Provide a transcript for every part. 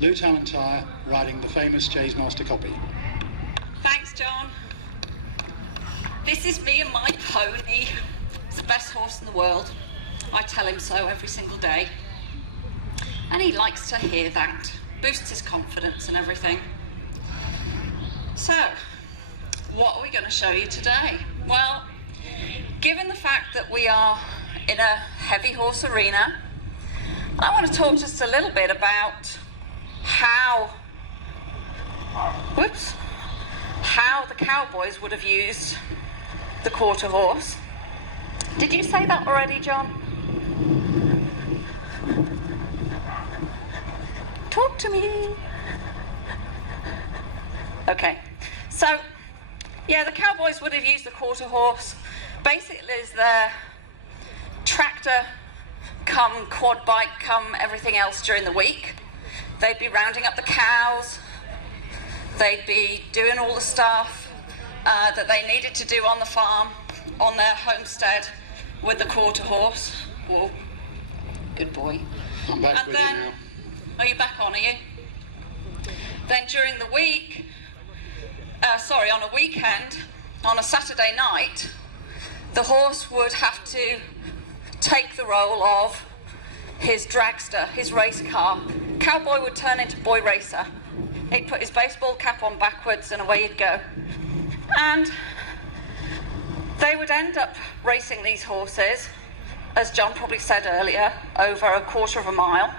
Lou Talentire riding the famous Jay's Master Copy. Thanks, John. This is me and my pony. It's the best horse in the world. I tell him so every single day. And he likes to hear that. Boosts his confidence and everything. So, what are we going to show you today? Well, given the fact that we are in a heavy horse arena, I want to talk just a little bit about how the cowboys would have used the quarter horse. Did you say that already, John? Talk to me. Okay, so yeah, the cowboys would have used the quarter horse basically as their tractor come quad bike come everything else during the week. They'd be rounding up the cows, they'd be doing all the stuff that they needed to do on the farm, on their homestead with the quarter horse. Whoa, good boy. I'm back with you now. Are you back on, are you? Then during the week, on a weekend, on a Saturday night, the horse would have to take the role of his dragster, his race car. Cowboy would turn into boy racer. He'd put his baseball cap on backwards and away he'd go. And they would end up racing these horses, as John probably said earlier, over a quarter of a mile.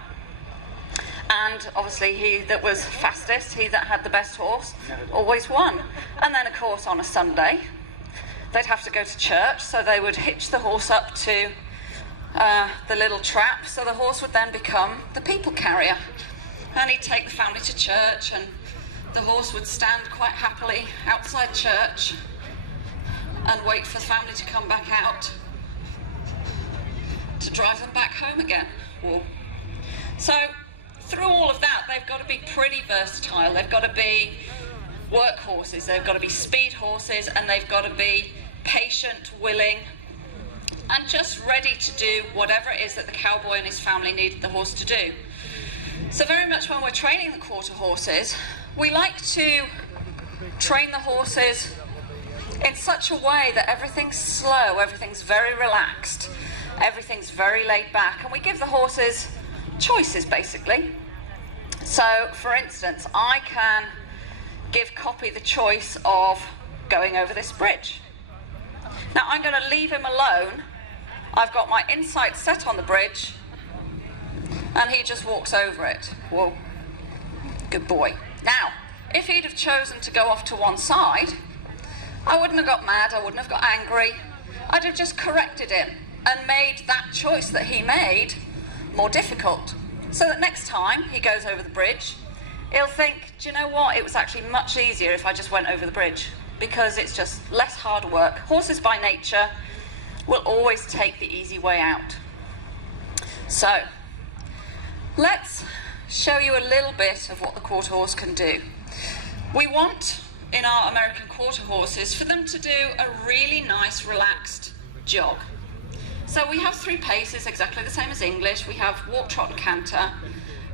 And obviously he that was fastest, he that had the best horse, always won. And then of course on a Sunday, they'd have to go to church, so they would hitch the horse up to the little trap, so the horse would then become the people carrier. And he'd take the family to church, and the horse would stand quite happily outside church and wait for the family to come back out to drive them back home again. So through all of that, they've got to be pretty versatile. They've got to be work horses, they've got to be speed horses, and they've got to be patient, willing, and just ready to do whatever it is that the cowboy and his family needed the horse to do. So very much when we're training the quarter horses, we like to train the horses in such a way that everything's slow, everything's very relaxed, everything's very laid back, and we give the horses choices basically. So for instance, I can give Copy the choice of going over this bridge. Now I'm going to leave him alone. I've got my insight set on the bridge and he just walks over it. Whoa, good boy. Now, if he'd have chosen to go off to one side, I wouldn't have got mad, I wouldn't have got angry. I'd have just corrected him and made that choice that he made more difficult. So that next time he goes over the bridge, he'll think, do you know what, it was actually much easier if I just went over the bridge, because it's just less hard work. Horses by nature will always take the easy way out. So, let's show you a little bit of what the quarter horse can do. We want, in our American quarter horses, for them to do a really nice, relaxed jog. So we have 3 paces, exactly the same as English. We have walk, trot and canter,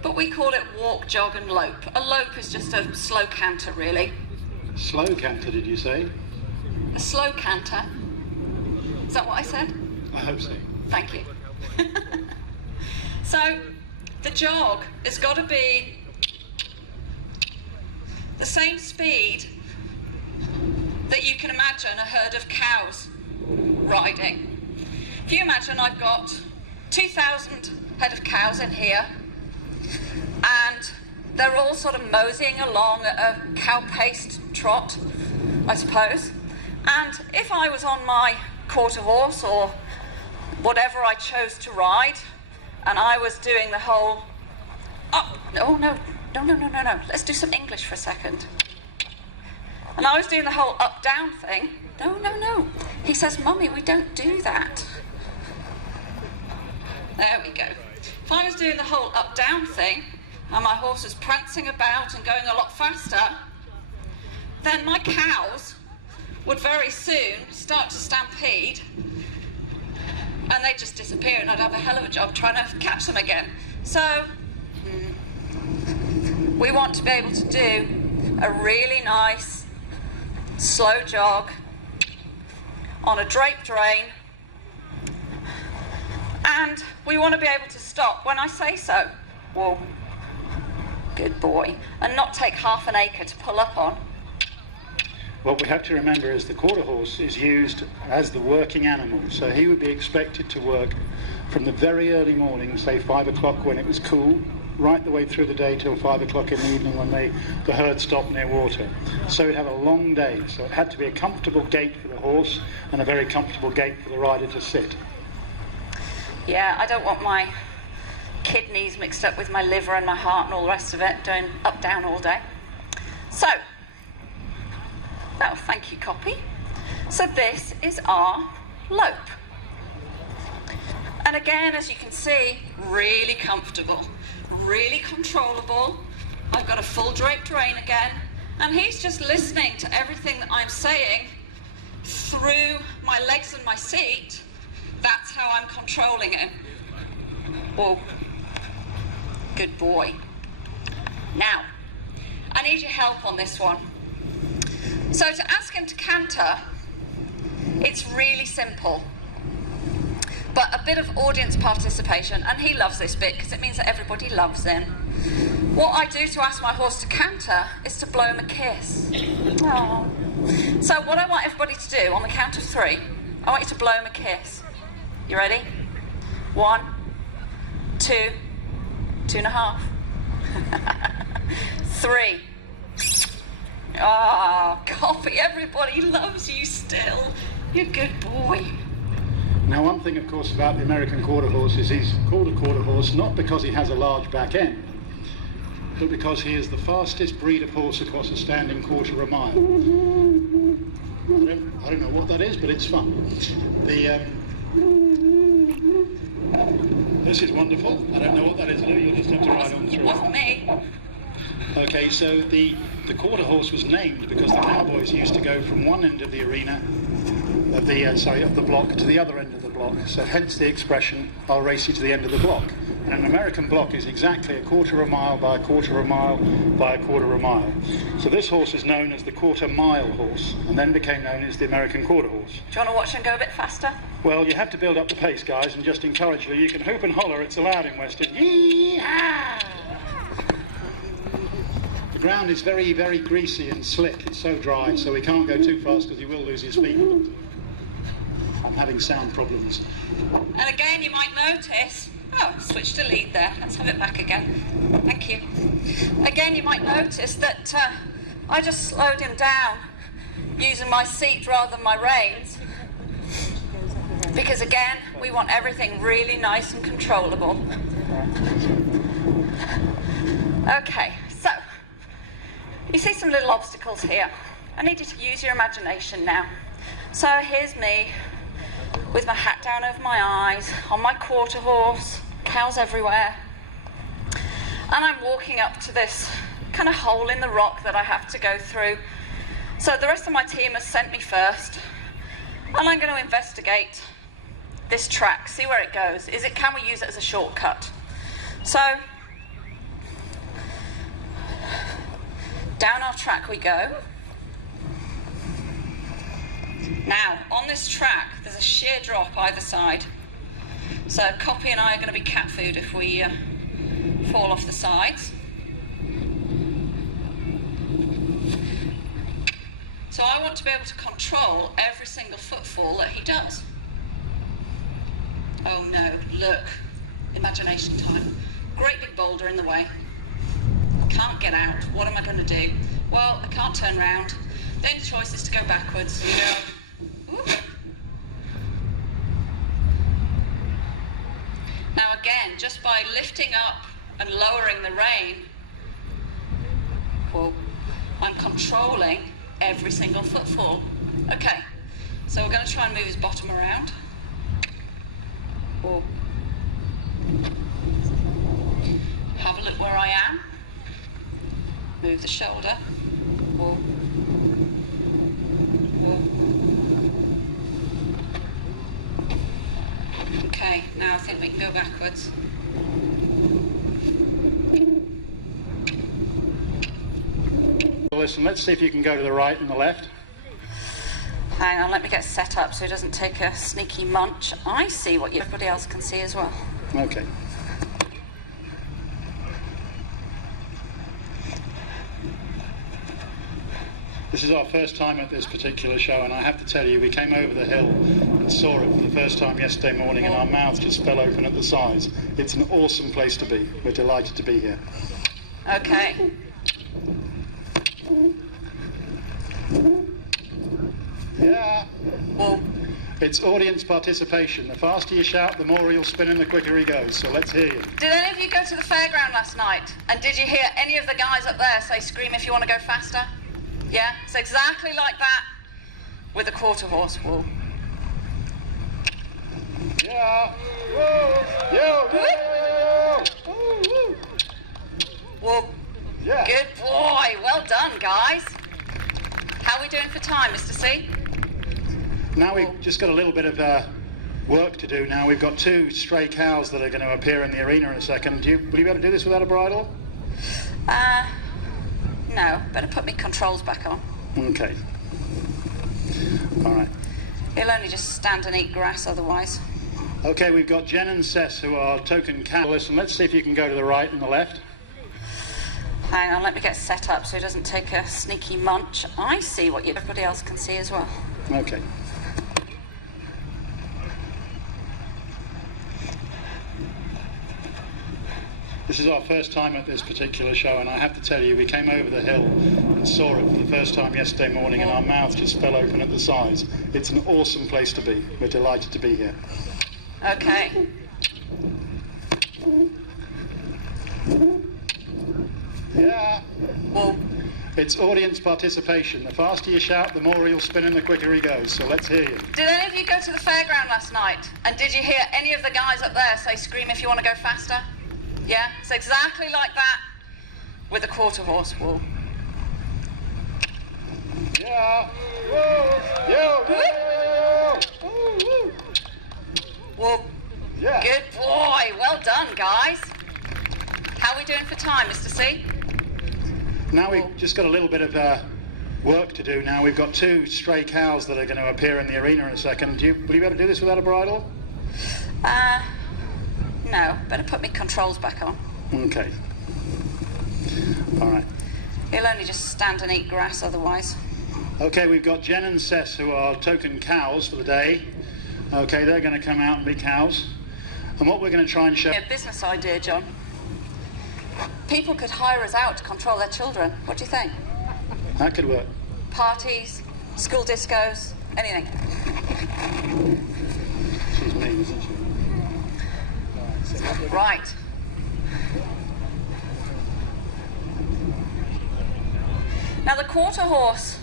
but we call it walk, jog and lope. A lope is just a slow canter, really. Slow canter, did you say? A slow canter. Is that what I said? I hope so. Thank you. So the jog has got to be the same speed that you can imagine a herd of cows riding. If you imagine I've got 2,000 head of cows in here, and they're all sort of moseying along at a cow-paced trot, I suppose. And if I was on my quarter horse or whatever I chose to ride, and I was doing the whole no, let's do some English for a second. And I was doing the whole up-down thing. No. He says, Mummy, we don't do that. There we go. If I was doing the whole up-down thing, and my horse was prancing about and going a lot faster, then my cows would very soon start to stampede, and they'd just disappear, and I'd have a hell of a job trying to catch them again. So, we want to be able to do a really nice slow jog on a draped rein, and we want to be able to stop when I say so. Whoa, good boy, and not take half an acre to pull up on. What we have to remember is the quarter horse is used as the working animal, so he would be expected to work from the very early morning, say 5 o'clock when it was cool, right the way through the day till 5 o'clock in the evening when the herd stopped near water. So he'd have a long day, so it had to be a comfortable gait for the horse and a very comfortable gait for the rider to sit. Yeah, I don't want my kidneys mixed up with my liver and my heart and all the rest of it, doing up down all day. So, oh, thank you, copy. So this is our lope. And again, as you can see, really comfortable, really controllable. I've got a full draped rein again, and he's just listening to everything that I'm saying through my legs and my seat. That's how I'm controlling him. Whoa, good boy. Now, I need your help on this one. So to ask him to canter, it's really simple, but a bit of audience participation, and he loves this bit because it means that everybody loves him. What I do to ask my horse to canter is to blow him a kiss. Aww. So what I want everybody to do on the count of 3, I want you to blow him a kiss. You ready? 1, 2, 2.5, 3. Ah, copy, everybody loves you still. You're a good boy. Now, one thing, of course, about the American quarter horse is he's called a quarter horse not because he has a large back end, but because he is the fastest breed of horse across a standing quarter of a mile. I don't know what that is, but it's fun. This is wonderful. I don't know what that is, Lou. You'll just have to ride on through. It wasn't me. Okay, so the quarter horse was named because the cowboys used to go from one end of the arena, of the block, to the other end of the block. So hence the expression, "I'll race you to the end of the block." And an American block is exactly a quarter of a mile by a quarter of a mile by a quarter of a mile. So this horse is known as the quarter mile horse, and then became known as the American quarter horse. Do you want to watch him go a bit faster? Well, you have to build up the pace, guys, and just encourage you. You can hoop and holler, it's allowed in Western. Yee-haw! The ground is very, very greasy and slick. It's so dry, so he can't go too fast because he will lose his feet. I'm having sound problems. And again, you might notice, oh, switch to lead there. Let's have it back again. Thank you. Again, you might notice that I just slowed him down using my seat rather than my reins. Because again, we want everything really nice and controllable. Okay, so you see some little obstacles here. I need you to use your imagination now. So here's me with my hat down over my eyes, on my quarter horse, cows everywhere. And I'm walking up to this kind of hole in the rock that I have to go through. So the rest of my team has sent me first, and I'm going to investigate this track, see where it goes. Can we use it as a shortcut? So down our track we go. Now, on this track, there's a sheer drop either side. So Copy and I are going to be cat food if we fall off the sides. So I want to be able to control every single footfall that he does. Oh no, look, imagination time. Great big boulder in the way. Can't get out. What am I going to do? Well, I can't turn round. The only choice is to go backwards. Ooh. Now again, just by lifting up and lowering the rein, well, I'm controlling every single footfall. Okay, so we're going to try and move his bottom around. Or have a look where I am. Move the shoulder. Or okay, now I think we can go backwards. listen, let's see if you can go to the right and the left. Hang on, let me get set up so he doesn't take a sneaky munch. I see what everybody else can see as well. Okay. This is our first time at this particular show, and I have to tell you, we came over the hill and saw it for the first time yesterday morning, and our mouths just fell open at the size. It's an awesome place to be. We're delighted to be here. Okay. Yeah. Well, It's audience participation. The faster you shout, the more he'll spin and the quicker he goes. So let's hear you. did any of you go to the fairground last night? And did you hear any of the guys up there say, scream if you want to go faster? Yeah? It's exactly like that with a quarter horse wool. Yeah. Whoa. Yo. Woo. Woo. Well, Yeah. good boy. Well done, guys. How are we doing for time, Mr. C? Now we've just got a little bit of work to do now. We've got 2 stray cows that are going to appear in the arena in a second. Will you be able to do this without a bridle? No. Better put me controls back on. Okay. All right. He'll only just stand and eat grass otherwise. Okay, we've got Jen and Sess, who are token cows. Listen, let's see if you can go to the right and the left. Hang on, let me get set up so he doesn't take a sneaky munch. I see what everybody else can see as well. Okay. This is our first time at this particular show, and I have to tell you, we came over the hill and saw it for the first time yesterday morning, and our mouths just fell open at the size. It's an awesome place to be. We're delighted to be here. Okay. Yeah. Well, It's audience participation. The faster you shout, the more he'll spin and the quicker he goes. So let's hear you. did any of you go to the fairground last night? And did you hear any of the guys up there say, scream if you want to go faster? Yeah? It's exactly like that with a quarter horse wool. Yeah. Whoa. Yo. Woo. Well, Yeah. good boy. Well done, guys. How are we doing for time, Mr. C? Now we've just got a little bit of work to do now. We've got 2 stray cows that are going to appear in the arena in a second. Will you be able to do this without a bridle? No. Better put me controls back on. Okay. All right. He'll only just stand and eat grass otherwise. Okay, we've got Jen and Sess, who are token cows for the day. Okay, they're going to come out and be cows. And what we're going to try and show... A business idea, John. People could hire us out to control their children. What do you think? That could work. Parties, school discos, anything. She's mean, isn't she? Right. Now the quarter horse,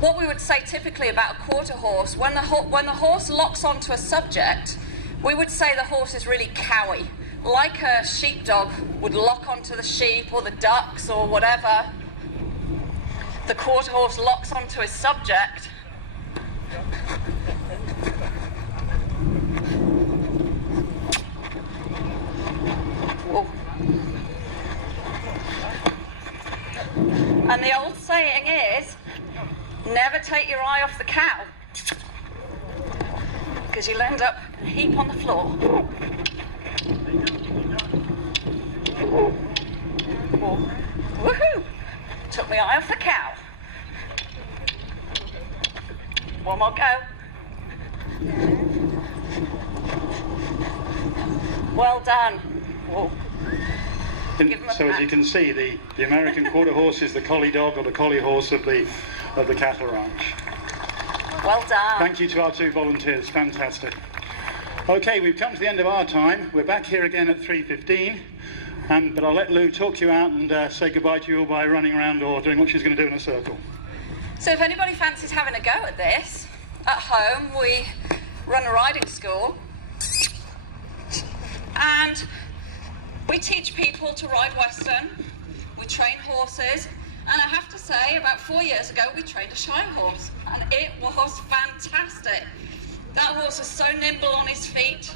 what we would say typically about a quarter horse, when the horse locks onto a subject, we would say the horse is really cowy. Like a sheepdog would lock onto the sheep or the ducks or whatever. The quarter horse locks onto his subject. Whoa. And the old saying is, never take your eye off the cow, because you'll end up in a heap on the floor. Woohoo! Took my eye off the cow. One more go. Well done. Whoa. So as you can see, the American quarter horse is the collie dog or the collie horse of the cattle ranch. Well done. Thank you to our 2 volunteers. Fantastic. Okay, we've come to the end of our time. We're back here again at 3:15. But I'll let Lou talk you out and say goodbye to you all by running around or doing what she's going to do in a circle. So if anybody fancies having a go at this, at home we run a riding school and we teach people to ride Western, we train horses, and I have to say about 4 years ago we trained a shy horse and it was fantastic. That horse was so nimble on his feet,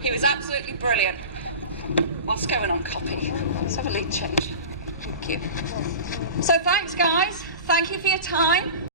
he was absolutely brilliant. What's going on, copy? Let's have a lead change. Thank you. So thanks Thanks, guys. Thank you for your time.